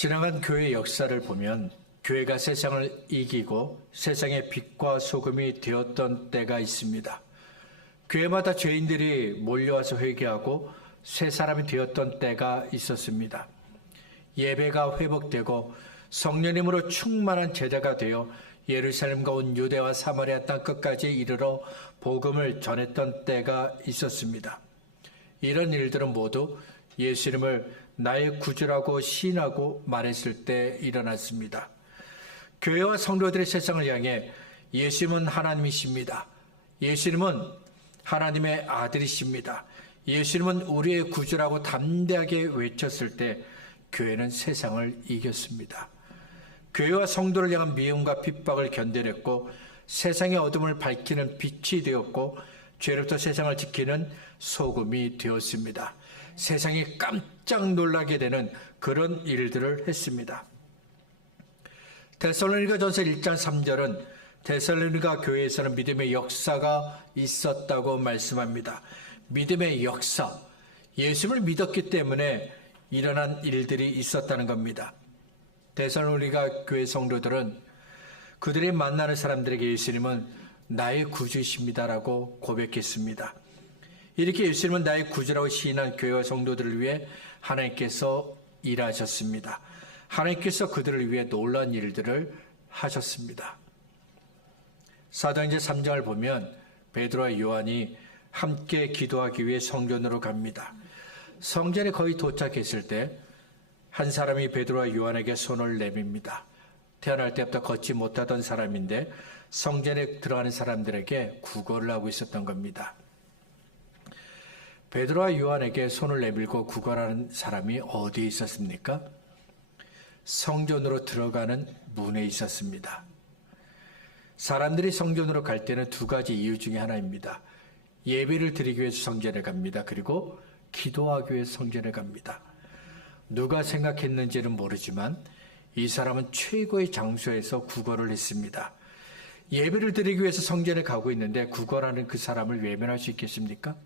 지나간 교회 역사를 보면 교회가 세상을 이기고 세상의 빛과 소금이 되었던 때가 있습니다. 교회마다 죄인들이 몰려와서 회개하고 새 사람이 되었던 때가 있었습니다. 예배가 회복되고 성령님으로 충만한 제자가 되어 예루살렘과 온 유대와 사마리아 땅 끝까지 이르러 복음을 전했던 때가 있었습니다. 이런 일들은 모두 예수님을 나의 구주라고 시인하고 말했을 때 일어났습니다. 교회와 성도들의 세상을 향해 예수님은 하나님이십니다. 예수님은 하나님의 아들이십니다. 예수님은 우리의 구주라고 담대하게 외쳤을 때 교회는 세상을 이겼습니다. 교회와 성도를 향한 미움과 핍박을 견뎌냈고 세상의 어둠을 밝히는 빛이 되었고 죄로부터 세상을 지키는 소금이 되었습니다. 세상이 깜짝 놀라게 되는 그런 일들을 했습니다. 데살로니가전서 1장 3절은 데살로니가 교회에서는 믿음의 역사가 있었다고 말씀합니다. 믿음의 역사, 예수를 믿었기 때문에 일어난 일들이 있었다는 겁니다. 데살로니가 교회 성도들은 그들이 만나는 사람들에게 예수님은 나의 구주이십니다라고 고백했습니다. 이렇게 예수님은 나의 구주라고 시인한 교회와 성도들을 위해 하나님께서 일하셨습니다. 하나님께서 그들을 위해 놀라운 일들을 하셨습니다. 사도행전 3장을 보면 베드로와 요한이 함께 기도하기 위해 성전으로 갑니다. 성전에 거의 도착했을 때 한 사람이 베드로와 요한에게 손을 내밉니다. 태어날 때부터 걷지 못하던 사람인데 성전에 들어가는 사람들에게 구걸을 하고 있었던 겁니다. 베드로와 요한에게 손을 내밀고 구걸하는 사람이 어디에 있었습니까? 성전으로 들어가는 문에 있었습니다. 사람들이 성전으로 갈 때는 두 가지 이유 중에 하나입니다. 예배를 드리기 위해서 성전에 갑니다. 그리고 기도하기 위해서 성전에 갑니다. 누가 생각했는지는 모르지만 이 사람은 최고의 장소에서 구걸을 했습니다. 예배를 드리기 위해서 성전에 가고 있는데 구걸하는 그 사람을 외면할 수 있겠습니까?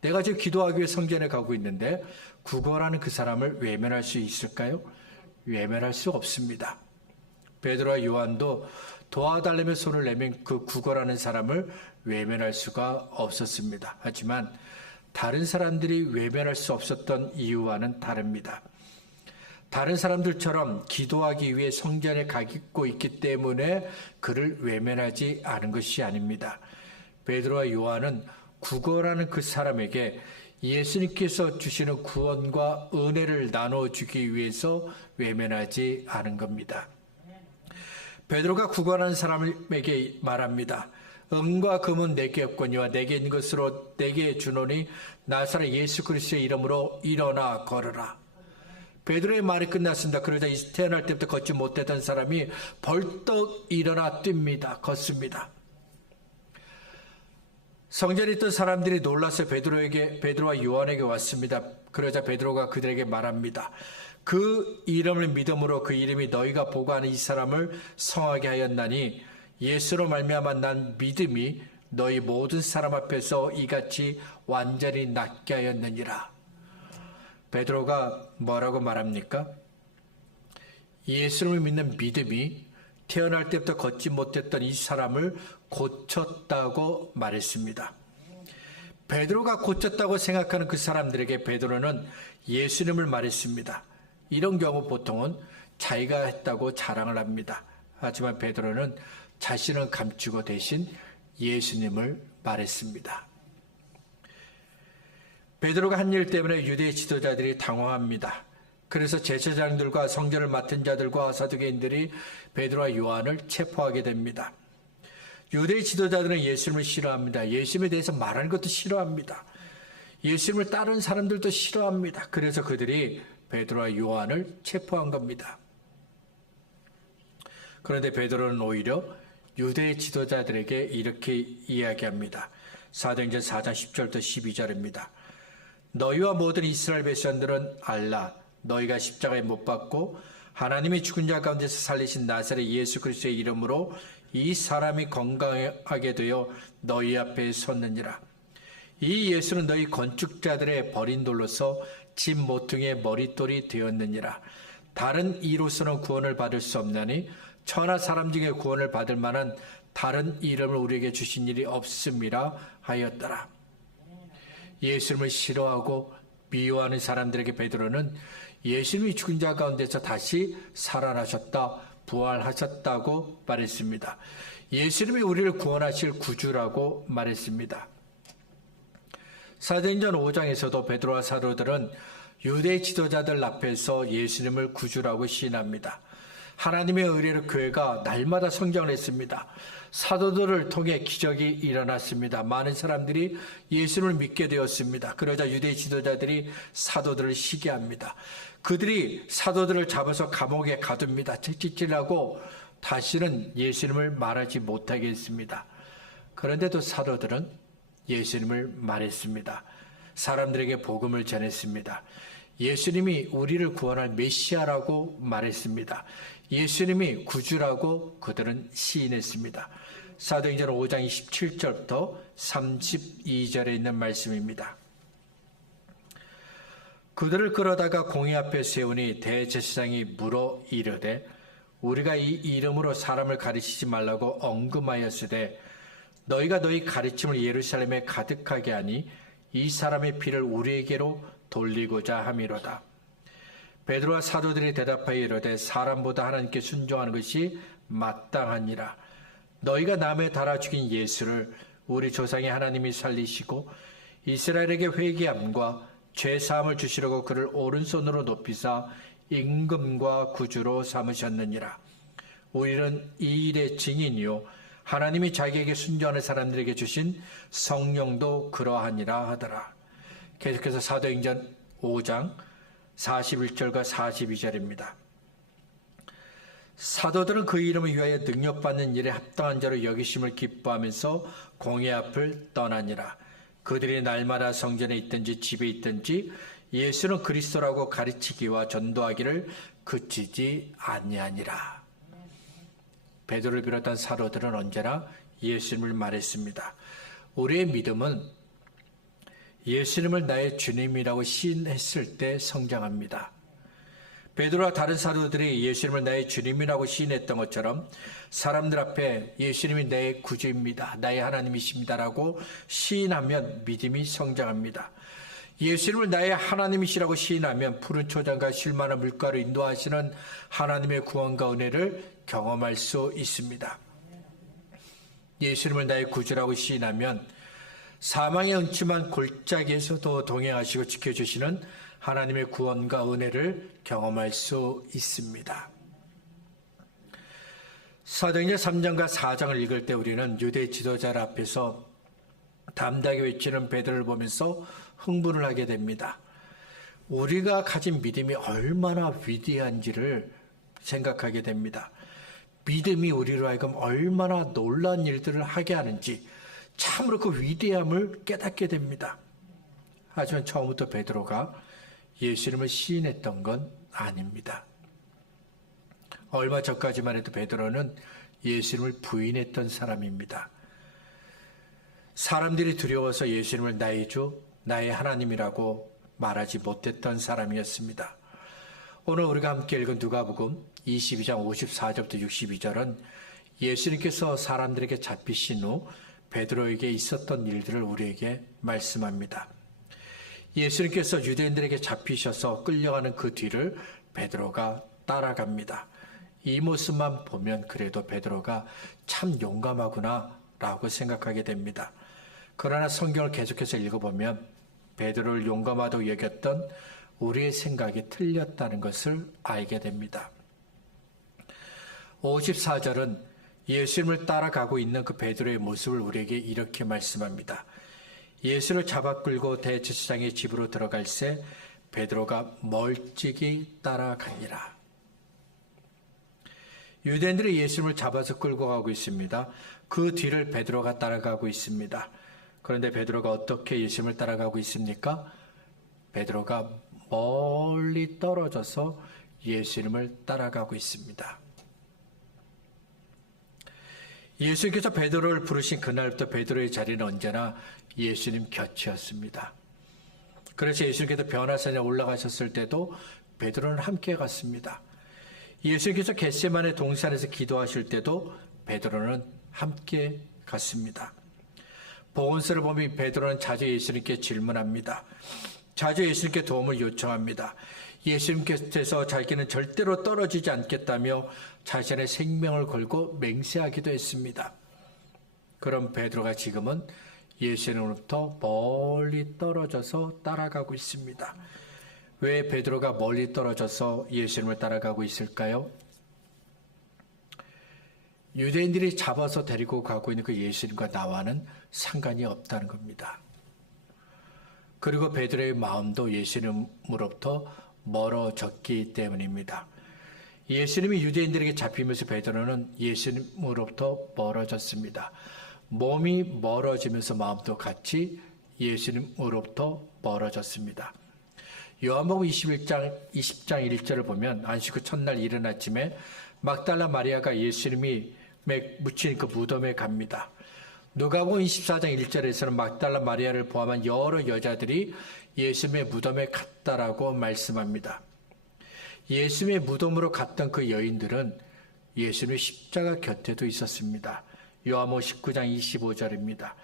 내가 지금 기도하기 위해 성전에 가고 있는데 구걸하는 그 사람을 외면할 수 있을까요? 외면할 수 없습니다. 베드로와 요한도 도와달라며 손을 내민 그 구걸하는 사람을 외면할 수가 없었습니다. 하지만 다른 사람들이 외면할 수 없었던 이유와는 다릅니다. 다른 사람들처럼 기도하기 위해 성전에 가고 있기 때문에 그를 외면하지 않은 것이 아닙니다. 베드로와 요한은 구걸하는 그 사람에게 예수님께서 주시는 구원과 은혜를 나눠주기 위해서 외면하지 않은 겁니다. 베드로가 구걸하는 사람에게 말합니다. 은과 금은 내게 없거니와 내게 있는 것으로 내게 주노니 나사렛 예수 그리스도의 이름으로 일어나 걸으라. 베드로의 말이 끝났습니다. 그러자 태어날 때부터 걷지 못했던 사람이 벌떡 일어나 뜁니다. 걷습니다. 성전에 있던 사람들이 놀라서 베드로와 요한에게 왔습니다. 그러자 베드로가 그들에게 말합니다. 그 이름을 믿음으로 그 이름이 너희가 보고하는 이 사람을 성하게 하였나니 예수로 말미암아 난 믿음이 너희 모든 사람 앞에서 이같이 완전히 낫게 하였느니라. 베드로가 뭐라고 말합니까? 예수를 믿는 믿음이 태어날 때부터 걷지 못했던 이 사람을 고쳤다고 말했습니다. 베드로가 고쳤다고 생각하는 그 사람들에게 베드로는 예수님을 말했습니다. 이런 경우 보통은 자기가 했다고 자랑을 합니다. 하지만 베드로는 자신을 감추고 대신 예수님을 말했습니다. 베드로가 한 일 때문에 유대 지도자들이 당황합니다. 그래서 제사장들과 성전을 맡은 자들과 사두개인들이 베드로와 요한을 체포하게 됩니다. 유대 지도자들은 예수님을 싫어합니다. 예수님에 대해서 말하는 것도 싫어합니다. 예수님을 따르는 사람들도 싫어합니다. 그래서 그들이 베드로와 요한을 체포한 겁니다. 그런데 베드로는 오히려 유대 지도자들에게 이렇게 이야기합니다. 사도행전 4장 10절부터 12절입니다. 너희와 모든 이스라엘 백성들은 알라. 너희가 십자가에 못 박고 하나님이 죽은 자 가운데서 살리신 나사렛 예수 그리스도의 이름으로 이 사람이 건강하게 되어 너희 앞에 섰느니라. 이 예수는 너희 건축자들의 버린 돌로서 집 모퉁이의 머릿돌이 되었느니라. 다른 이로서는 구원을 받을 수 없나니 천하 사람 중에 구원을 받을 만한 다른 이름을 우리에게 주신 일이 없음이라 하였더라. 예수님을 싫어하고 미워하는 사람들에게 베드로는 예수님이 죽은 자 가운데서 다시 살아나셨다, 부활하셨다고 말했습니다. 예수님이 우리를 구원하실 구주라고 말했습니다. 사도행전 5장에서도 베드로와 사도들은 유대 지도자들 앞에서 예수님을 구주라고 시인합니다. 하나님의 의뢰로 교회가 날마다 성장을 했습니다. 사도들을 통해 기적이 일어났습니다. 많은 사람들이 예수님을 믿게 되었습니다. 그러자 유대 지도자들이 사도들을 시기합니다. 그들이 사도들을 잡아서 감옥에 가둡니다. 채찍질하고 다시는 예수님을 말하지 못하게 했습니다. 그런데도 사도들은 예수님을 말했습니다. 사람들에게 복음을 전했습니다. 예수님이 우리를 구원할 메시아라고 말했습니다. 예수님이 구주라고 그들은 시인했습니다. 사도행전 5장 27절부터 32절에 있는 말씀입니다. 그들을 끌어다가 공회 앞에 세우니 대제사장이 물어 이르되 우리가 이 이름으로 사람을 가르치지 말라고 언금하였으되 너희가 너희 가르침을 예루살렘에 가득하게 하니 이 사람의 피를 우리에게로 돌리고자 함이로다. 베드로와 사도들이 대답하여 이르되 사람보다 하나님께 순종하는 것이 마땅하니라. 너희가 남에 달아 죽인 예수를 우리 조상의 하나님이 살리시고 이스라엘에게 회개함과 죄사함을 주시려고 그를 오른손으로 높이사 임금과 구주로 삼으셨느니라. 우리는 이 일의 증인이요 하나님이 자기에게 순종하는 사람들에게 주신 성령도 그러하니라 하더라. 계속해서 사도행전 5장 41절과 42절입니다. 사도들은 그 이름을 위하여 능력받는 일에 합당한 자로 여기심을 기뻐하면서 공회 앞을 떠나니라. 그들이 날마다 성전에 있든지 집에 있든지 예수는 그리스도라고 가르치기와 전도하기를 그치지 아니하니라. 베드로를 비롯한 사도들은 언제나 예수님을 말했습니다. 우리의 믿음은 예수님을 나의 주님이라고 시인했을 때 성장합니다. 베드로와 다른 사도들이 예수님을 나의 주님이라고 시인했던 것처럼 사람들 앞에 예수님이 내 구주입니다, 나의 하나님이십니다라고 시인하면 믿음이 성장합니다. 예수님을 나의 하나님이시라고 시인하면 푸른 초장과 쉴만한 물가로 인도하시는 하나님의 구원과 은혜를 경험할 수 있습니다. 예수님을 나의 구주라고 시인하면 사망의 음침한 골짜기에서도 동행하시고 지켜주시는 하나님의 구원과 은혜를 경험할 수 있습니다. 사도행전 3장과 4장을 읽을 때 우리는 유대 지도자들 앞에서 담대하게 외치는 베드로를 보면서 흥분을 하게 됩니다. 우리가 가진 믿음이 얼마나 위대한지를 생각하게 됩니다. 믿음이 우리로 하여금 얼마나 놀라운 일들을 하게 하는지 참으로 그 위대함을 깨닫게 됩니다. 하지만 처음부터 베드로가 예수님을 시인했던 건 아닙니다. 얼마 전까지만 해도 베드로는 예수님을 부인했던 사람입니다. 사람들이 두려워서 예수님을 나의 주, 나의 하나님이라고 말하지 못했던 사람이었습니다. 오늘 우리가 함께 읽은 누가복음 22장 54절부터 62절은 예수님께서 사람들에게 잡히신 후 베드로에게 있었던 일들을 우리에게 말씀합니다. 예수님께서 유대인들에게 잡히셔서 끌려가는 그 뒤를 베드로가 따라갑니다. 이 모습만 보면 그래도 베드로가 참 용감하구나 라고 생각하게 됩니다. 그러나 성경을 계속해서 읽어보면 베드로를 용감하다고 여겼던 우리의 생각이 틀렸다는 것을 알게 됩니다. 54절은 예수님을 따라가고 있는 그 베드로의 모습을 우리에게 이렇게 말씀합니다. 예수를 잡아 끌고 대제사장의 집으로 들어갈새 베드로가 멀찍이 따라가니라. 유대인들이 예수님을 잡아서 끌고 가고 있습니다. 그 뒤를 베드로가 따라가고 있습니다. 그런데 베드로가 어떻게 예수님을 따라가고 있습니까? 베드로가 멀리 떨어져서 예수님을 따라가고 있습니다. 예수님께서 베드로를 부르신 그날부터 베드로의 자리는 언제나 예수님 곁이었습니다. 그래서 예수님께서 변화산에 올라가셨을 때도 베드로는 함께 갔습니다. 예수님께서 겟세마네 동산에서 기도하실 때도 베드로는 함께 갔습니다. 보건서를 보면 베드로는 자주 예수님께 질문합니다. 자주 예수님께 도움을 요청합니다. 예수님께서 자기는 절대로 떨어지지 않겠다며 자신의 생명을 걸고 맹세하기도 했습니다. 그럼 베드로가 지금은 예수님으로부터 멀리 떨어져서 따라가고 있습니다. 왜 베드로가 멀리 떨어져서 예수님을 따라가고 있을까요? 유대인들이 잡아서 데리고 가고 있는 그 예수님과 나와는 상관이 없다는 겁니다. 그리고 베드로의 마음도 예수님으로부터 멀어졌기 때문입니다. 예수님이 유대인들에게 잡히면서 베드로는 예수님으로부터 멀어졌습니다. 몸이 멀어지면서 마음도 같이 예수님으로부터 멀어졌습니다. 요한복음 20장 1절을 보면 안식 후 첫날 이른 아침에 막달라 마리아가 예수님이 묻힌 그 무덤에 갑니다. 누가복음 24장 1절에서는 막달라 마리아를 포함한 여러 여자들이 예수님의 무덤에 갔다라고 말씀합니다. 예수님의 무덤으로 갔던 그 여인들은 예수님의 십자가 곁에도 있었습니다. 요한복음 19장 25절입니다.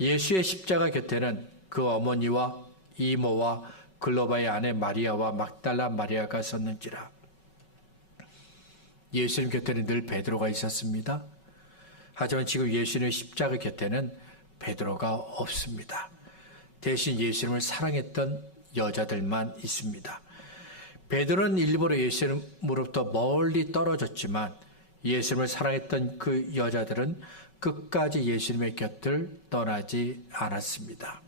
예수의 십자가 곁에는 그 어머니와 이모와 글로바의 아내 마리아와 막달라 마리아가 섰는지라. 예수님 곁에는 늘 베드로가 있었습니다. 하지만 지금 예수님의 십자가 곁에는 베드로가 없습니다. 대신 예수님을 사랑했던 여자들만 있습니다. 베드로는 일부러 예수님으로부터 멀리 떨어졌지만 예수님을 사랑했던 그 여자들은 끝까지 예수님의 곁을 떠나지 않았습니다.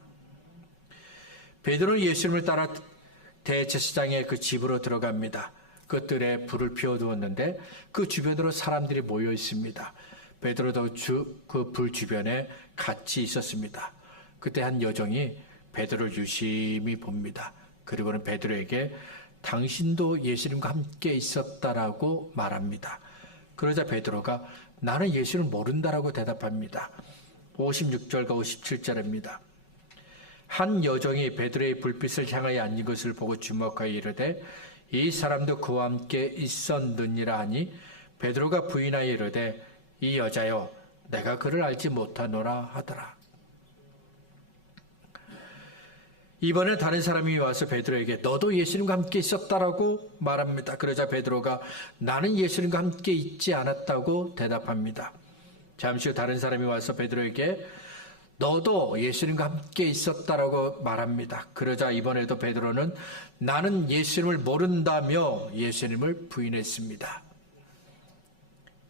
베드로는 예수님을 따라 대제사장의 그 집으로 들어갑니다. 그 뜰에 불을 피워두었는데 그 주변으로 사람들이 모여 있습니다. 베드로도 그 불 주변에 같이 있었습니다. 그때 한 여종이 베드로를 유심히 봅니다. 그리고는 베드로에게 당신도 예수님과 함께 있었다라고 말합니다. 그러자 베드로가 나는 예수를 모른다라고 대답합니다. 56절과 57절입니다. 한 여종이 베드로의 불빛을 향하여 앉은 것을 보고 주목하여 이르되 이 사람도 그와 함께 있었느니라 하니 베드로가 부인하여 이르되 이 여자여 내가 그를 알지 못하노라 하더라. 이번에 다른 사람이 와서 베드로에게 너도 예수님과 함께 있었다라고 말합니다. 그러자 베드로가 나는 예수님과 함께 있지 않았다고 대답합니다. 잠시 후 다른 사람이 와서 베드로에게 너도 예수님과 함께 있었다라고 말합니다. 그러자 이번에도 베드로는 나는 예수님을 모른다며 예수님을 부인했습니다.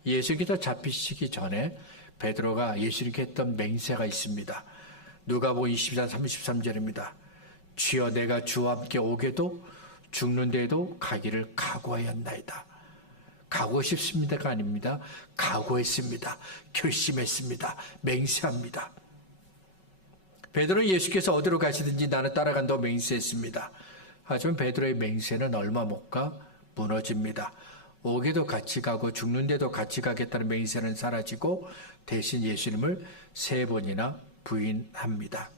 예수님께서 잡히시기 전에 베드로가 예수님께 했던 맹세가 있습니다. 누가복음 22장 33절입니다. 주여 내가 주와 함께 오게도 죽는데도 가기를 각오하였나이다. 가고 싶습니다가 아닙니다. 각오했습니다. 결심했습니다. 맹세합니다. 베드로는 예수께서 어디로 가시든지 나는 따라간다고 맹세했습니다. 하지만 베드로의 맹세는 얼마 못 가 무너집니다. 오게도 같이 가고 죽는데도 같이 가겠다는 맹세는 사라지고 대신 예수님을 3번이나 부인합니다.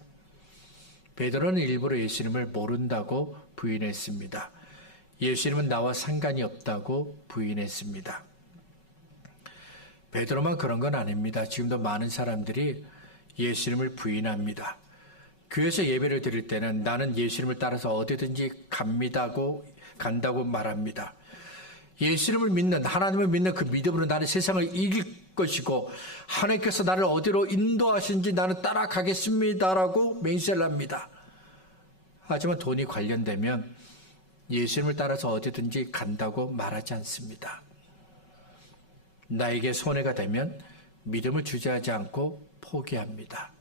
베드로는 일부러 예수님을 모른다고 부인했습니다. 예수님은 나와 상관이 없다고 부인했습니다. 베드로만 그런 건 아닙니다. 지금도 많은 사람들이 예수님을 부인합니다. 교회에서 예배를 드릴 때는 나는 예수님을 따라서 어디든지 간다고 말합니다. 예수님을 믿는, 하나님을 믿는 그 믿음으로 나는 세상을 이길 것이고 하나님께서 나를 어디로 인도하신지 나는 따라가겠습니다라고 맹세를 합니다. 하지만 돈이 관련되면 예수님을 따라서 어디든지 간다고 말하지 않습니다. 나에게 손해가 되면 믿음을 주저하지 않고 포기합니다.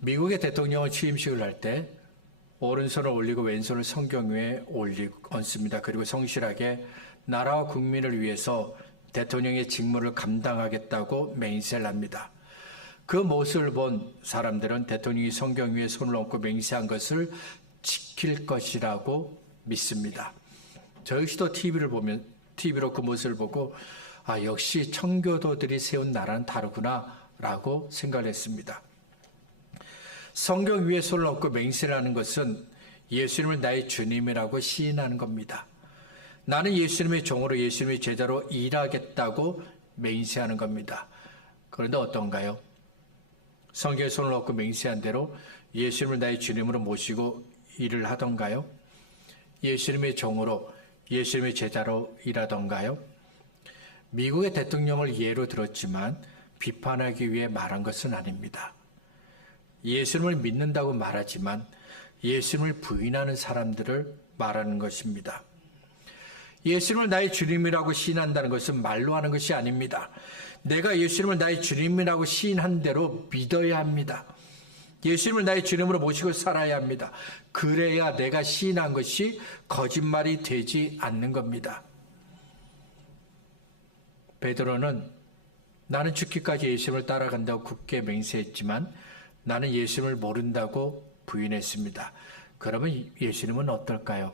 미국의 대통령은 취임식을 할 때 오른손을 올리고 왼손을 성경 위에 얹습니다. 그리고 성실하게 나라와 국민을 위해서 대통령의 직무를 감당하겠다고 맹세를 합니다. 그 모습을 본 사람들은 대통령이 성경 위에 손을 얹고 맹세한 것을 지킬 것이라고 믿습니다. 저 역시도 TV로 그 모습을 보고 역시 청교도들이 세운 나라는 다르구나 라고 생각을 했습니다. 성경 위에 손을 얹고 맹세를 하는 것은 예수님을 나의 주님이라고 시인하는 겁니다. 나는 예수님의 종으로 예수님의 제자로 일하겠다고 맹세하는 겁니다. 그런데 어떤가요? 성경에 손을 얹고 맹세한 대로 예수님을 나의 주님으로 모시고 일을 하던가요? 예수님의 종으로 예수님의 제자로 일하던가요? 미국의 대통령을 예로 들었지만 비판하기 위해 말한 것은 아닙니다. 예수님을 믿는다고 말하지만 예수님을 부인하는 사람들을 말하는 것입니다. 예수님을 나의 주님이라고 시인한다는 것은 말로 하는 것이 아닙니다. 내가 예수님을 나의 주님이라고 시인한 대로 믿어야 합니다. 예수님을 나의 주님으로 모시고 살아야 합니다. 그래야 내가 시인한 것이 거짓말이 되지 않는 겁니다. 베드로는 나는 죽기까지 예수님을 따라간다고 굳게 맹세했지만 나는 예수님을 모른다고 부인했습니다. 그러면 예수님은 어떨까요?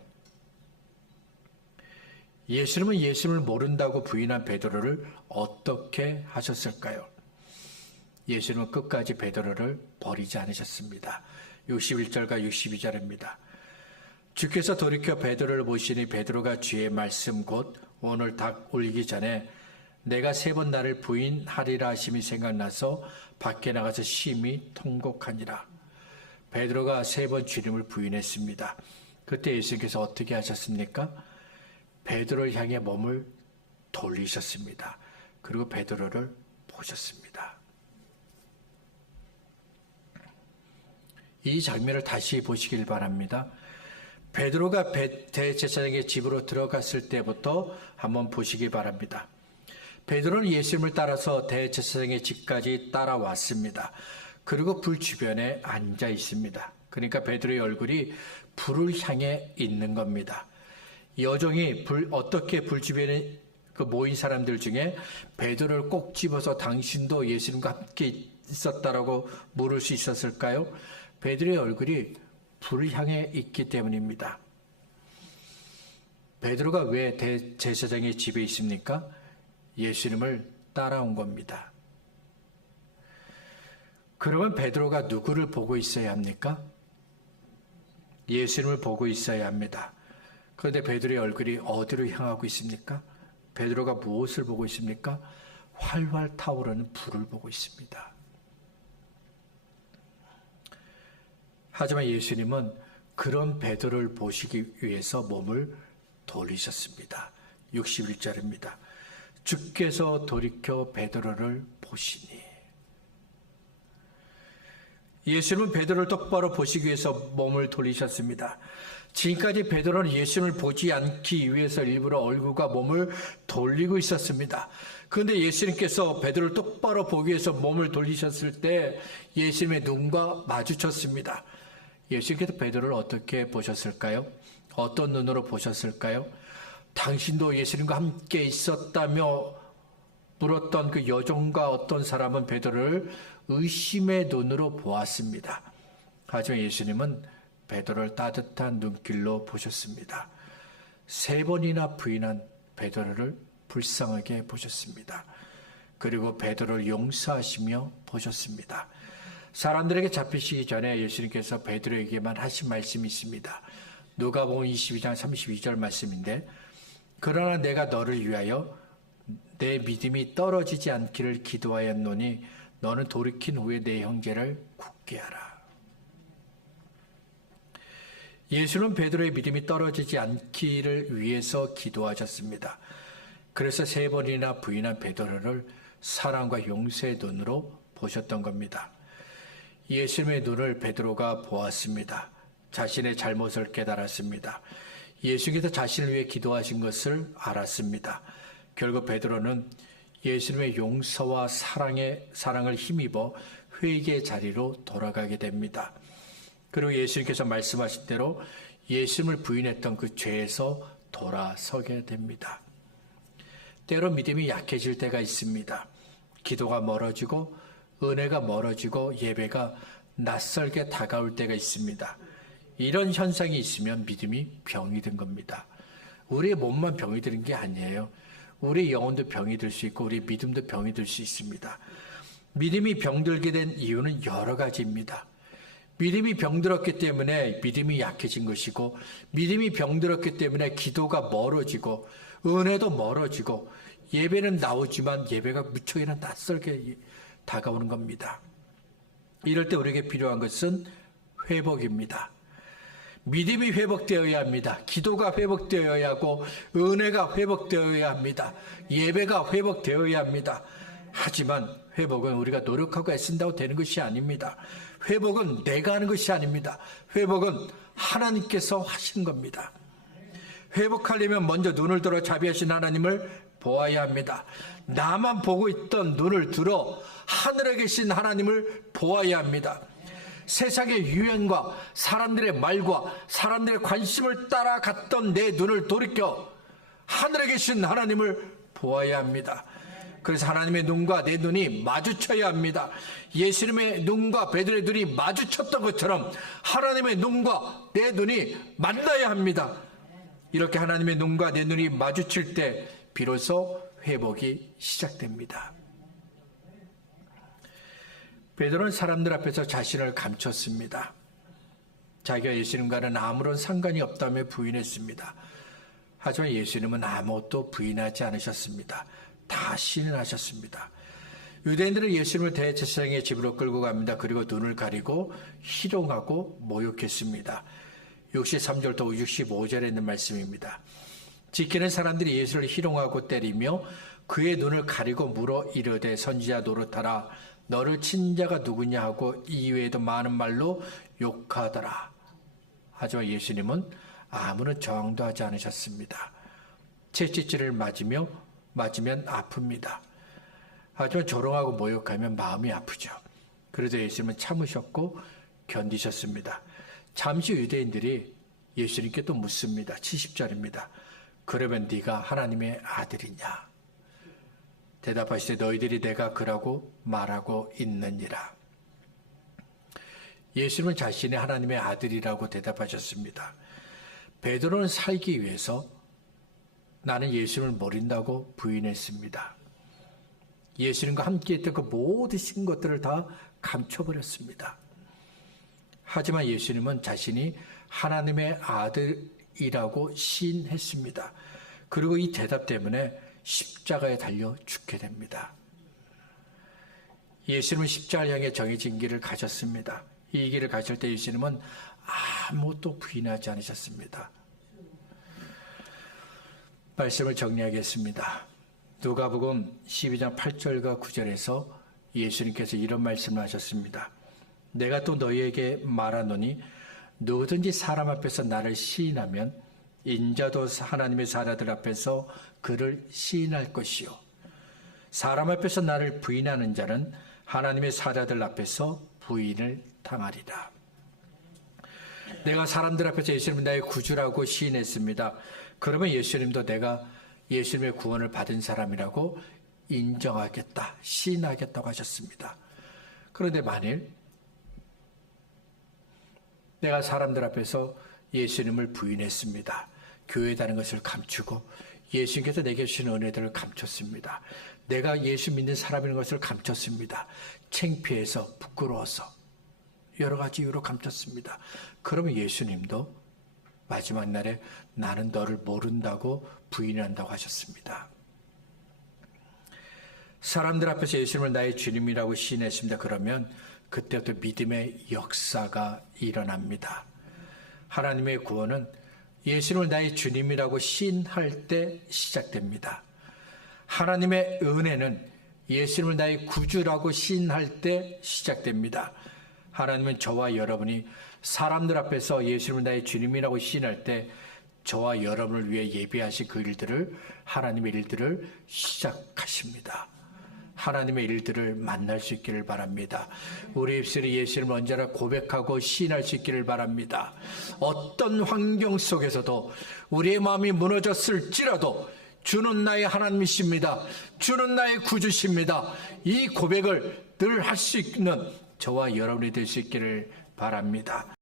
예수님은 예수님을 모른다고 부인한 베드로를 어떻게 하셨을까요? 예수님은 끝까지 베드로를 버리지 않으셨습니다. 61절과 62절입니다. 주께서 돌이켜 베드로를 보시니 베드로가 주의 말씀 곧 오늘 닭 울기 전에 내가 3번 나를 부인하리라 하심이 생각나서 밖에 나가서 심히 통곡하니라. 베드로가 3번 주님을 부인했습니다. 그때 예수님께서 어떻게 하셨습니까? 베드로를 향해 몸을 돌리셨습니다. 그리고 베드로를 보셨습니다. 이 장면을 다시 보시길 바랍니다. 베드로가 대제사장의 집으로 들어갔을 때부터 한번 보시기 바랍니다. 베드로는 예수님을 따라서 대제사장의 집까지 따라왔습니다. 그리고 불 주변에 앉아 있습니다. 그러니까 베드로의 얼굴이 불을 향해 있는 겁니다. 여종이 어떻게 불 주변에 모인 사람들 중에 베드로를 꼭 집어서 당신도 예수님과 함께 있었다라고 물을 수 있었을까요? 베드로의 얼굴이 불을 향해 있기 때문입니다. 베드로가 왜 대제사장의 집에 있습니까? 예수님을 따라온 겁니다. 그러면 베드로가 누구를 보고 있어야 합니까? 예수님을 보고 있어야 합니다. 그런데 베드로의 얼굴이 어디로 향하고 있습니까? 베드로가 무엇을 보고 있습니까? 활활 타오르는 불을 보고 있습니다. 하지만 예수님은 그런 베드로를 보시기 위해서 몸을 돌리셨습니다. 61절입니다. 주께서 돌이켜 베드로를 보시니. 예수님은 베드로를 똑바로 보시기 위해서 몸을 돌리셨습니다. 지금까지 베드로는 예수님을 보지 않기 위해서 일부러 얼굴과 몸을 돌리고 있었습니다. 그런데 예수님께서 베드로를 똑바로 보기 위해서 몸을 돌리셨을 때 예수님의 눈과 마주쳤습니다. 예수님께서 베드로를 어떻게 보셨을까요? 어떤 눈으로 보셨을까요? 당신도 예수님과 함께 있었다며 물었던 그 여종과 어떤 사람은 베드로를 의심의 눈으로 보았습니다. 하지만 예수님은 베드로를 따뜻한 눈길로 보셨습니다. 3번이나 부인한 베드로를 불쌍하게 보셨습니다. 그리고 베드로를 용서하시며 보셨습니다. 사람들에게 잡히시기 전에 예수님께서 베드로에게만 하신 말씀이 있습니다. 누가복음 22장 32절 말씀인데 그러나 내가 너를 위하여 내 믿음이 떨어지지 않기를 기도하였노니 너는 돌이킨 후에 내 형제를 굳게 하라. 예수는 베드로의 믿음이 떨어지지 않기를 위해서 기도하셨습니다. 그래서 3번이나 부인한 베드로를 사랑과 용서의 눈으로 보셨던 겁니다. 예수님의 눈을 베드로가 보았습니다. 자신의 잘못을 깨달았습니다. 예수님께서 자신을 위해 기도하신 것을 알았습니다. 결국 베드로는 예수님의 용서와 사랑을 힘입어 회개의 자리로 돌아가게 됩니다. 그리고 예수님께서 말씀하신 대로 예수님을 부인했던 그 죄에서 돌아서게 됩니다. 때로 믿음이 약해질 때가 있습니다. 기도가 멀어지고 은혜가 멀어지고 예배가 낯설게 다가올 때가 있습니다. 이런 현상이 있으면 믿음이 병이 든 겁니다. 우리의 몸만 병이 드는 게 아니에요. 우리 영혼도 병이 들 수 있고 우리 믿음도 병이 들 수 있습니다. 믿음이 병들게 된 이유는 여러 가지입니다. 믿음이 병들었기 때문에 믿음이 약해진 것이고, 믿음이 병들었기 때문에 기도가 멀어지고, 은혜도 멀어지고, 예배는 나오지만 예배가 무척이나 낯설게 다가오는 겁니다. 이럴 때 우리에게 필요한 것은 회복입니다. 믿음이 회복되어야 합니다. 기도가 회복되어야 하고, 은혜가 회복되어야 합니다. 예배가 회복되어야 합니다. 하지만 회복은 우리가 노력하고 애쓴다고 되는 것이 아닙니다. 회복은 내가 하는 것이 아닙니다. 회복은 하나님께서 하신 겁니다. 회복하려면 먼저 눈을 들어 자비하신 하나님을 보아야 합니다. 나만 보고 있던 눈을 들어 하늘에 계신 하나님을 보아야 합니다. 세상의 유행과 사람들의 말과 사람들의 관심을 따라갔던 내 눈을 돌이켜 하늘에 계신 하나님을 보아야 합니다. 그래서 하나님의 눈과 내 눈이 마주쳐야 합니다. 예수님의 눈과 베드로의 눈이 마주쳤던 것처럼 하나님의 눈과 내 눈이 만나야 합니다. 이렇게 하나님의 눈과 내 눈이 마주칠 때 비로소 회복이 시작됩니다. 베드로는 사람들 앞에서 자신을 감췄습니다. 자기가 예수님과는 아무런 상관이 없다며 부인했습니다. 하지만 예수님은 아무것도 부인하지 않으셨습니다. 다 시인하셨습니다. 유대인들은 예수님을 대제사장의 집으로 끌고 갑니다. 그리고 눈을 가리고 희롱하고 모욕했습니다. 63절부터 65절에 있는 말씀입니다. 지키는 사람들이 예수를 희롱하고 때리며 그의 눈을 가리고 물어 이르되 선지자 노릇하라. 너를 친 자가 누구냐 하고 이외에도 많은 말로 욕하더라. 하지만 예수님은 아무런 저항도 하지 않으셨습니다. 채찍질을 맞으면 아픕니다. 하지만 조롱하고 모욕하면 마음이 아프죠. 그래도 예수님은 참으셨고 견디셨습니다. 잠시 유대인들이 예수님께 또 묻습니다. 70절입니다. 그러면 네가 하나님의 아들이냐? 대답하시되 너희들이 내가 그라고 말하고 있느니라. 예수님은 자신이 하나님의 아들이라고 대답하셨습니다. 베드로는 살기 위해서 나는 예수님을 모른다고 부인했습니다. 예수님과 함께 했던 그 모든 것들을 다 감춰버렸습니다. 하지만 예수님은 자신이 하나님의 아들이라고 시인했습니다. 그리고 이 대답 때문에 십자가에 달려 죽게 됩니다. 예수님은 십자가를 향해 정해진 길을 가셨습니다. 이 길을 가실 때 예수님은 아무것도 부인하지 않으셨습니다. 말씀을 정리하겠습니다. 누가복음 12장 8절과 9절에서 예수님께서 이런 말씀을 하셨습니다. 내가 또 너희에게 말하노니 누구든지 사람 앞에서 나를 시인하면 인자도 하나님의 사자들 앞에서 그를 시인할 것이요 사람 앞에서 나를 부인하는 자는 하나님의 사자들 앞에서 부인을 당하리라. 내가 사람들 앞에서 예수님은 나의 구주라고 시인했습니다. 그러면 예수님도 내가 예수님의 구원을 받은 사람이라고 인정하겠다, 시인하겠다고 하셨습니다. 그런데 만일 내가 사람들 앞에서 예수님을 부인했습니다. 교회에 다는 것을 감추고 예수님께서 내게 주신 은혜들을 감췄습니다. 내가 예수 믿는 사람인 것을 감췄습니다. 창피해서, 부끄러워서 여러 가지 이유로 감췄습니다. 그러면 예수님도 마지막 날에 나는 너를 모른다고 부인한다고 하셨습니다. 사람들 앞에서 예수님을 나의 주님이라고 시인했습니다. 그러면 그때부터 믿음의 역사가 일어납니다. 하나님의 구원은 예수님을 나의 주님이라고 시인할 때 시작됩니다. 하나님의 은혜는 예수님을 나의 구주라고 시인할 때 시작됩니다. 하나님은 저와 여러분이 사람들 앞에서 예수님을 나의 주님이라고 시인할 때 저와 여러분을 위해 예비하신 그 일들을, 하나님의 일들을 시작하십니다. 하나님의 일들을 만날 수 있기를 바랍니다. 우리 입술이 예수님을 언제나 고백하고 시인할 수 있기를 바랍니다. 어떤 환경 속에서도 우리의 마음이 무너졌을지라도 주는 나의 하나님이십니다. 주는 나의 구주십니다. 이 고백을 늘 할 수 있는 저와 여러분이 될 수 있기를 바랍니다.